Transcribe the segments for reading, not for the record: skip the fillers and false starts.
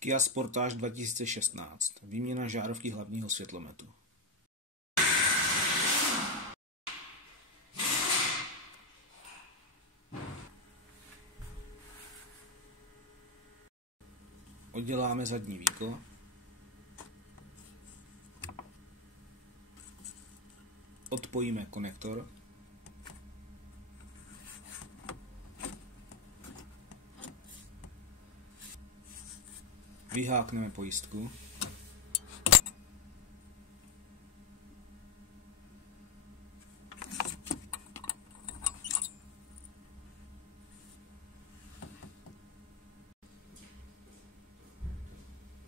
Kia Sportage 2016. Výměna žárovky hlavního světlometu. Odděláme zadní víko. Odpojíme konektor. Vyhákneme pojistku.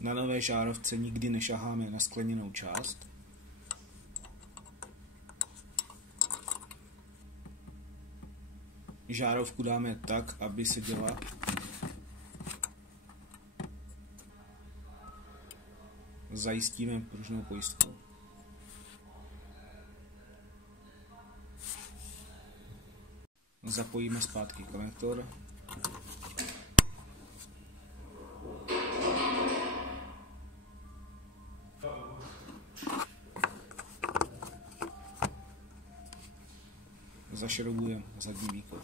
Na nové žárovce nikdy nešaháme na skleněnou část. Žárovku dáme tak, aby seděla. Zajistíme pružnou pojistkou. Zapojíme zpátky konektor. Zašroubujeme zadní víko.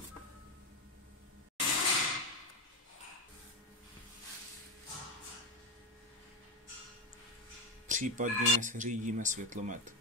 Případně řídíme světlomet.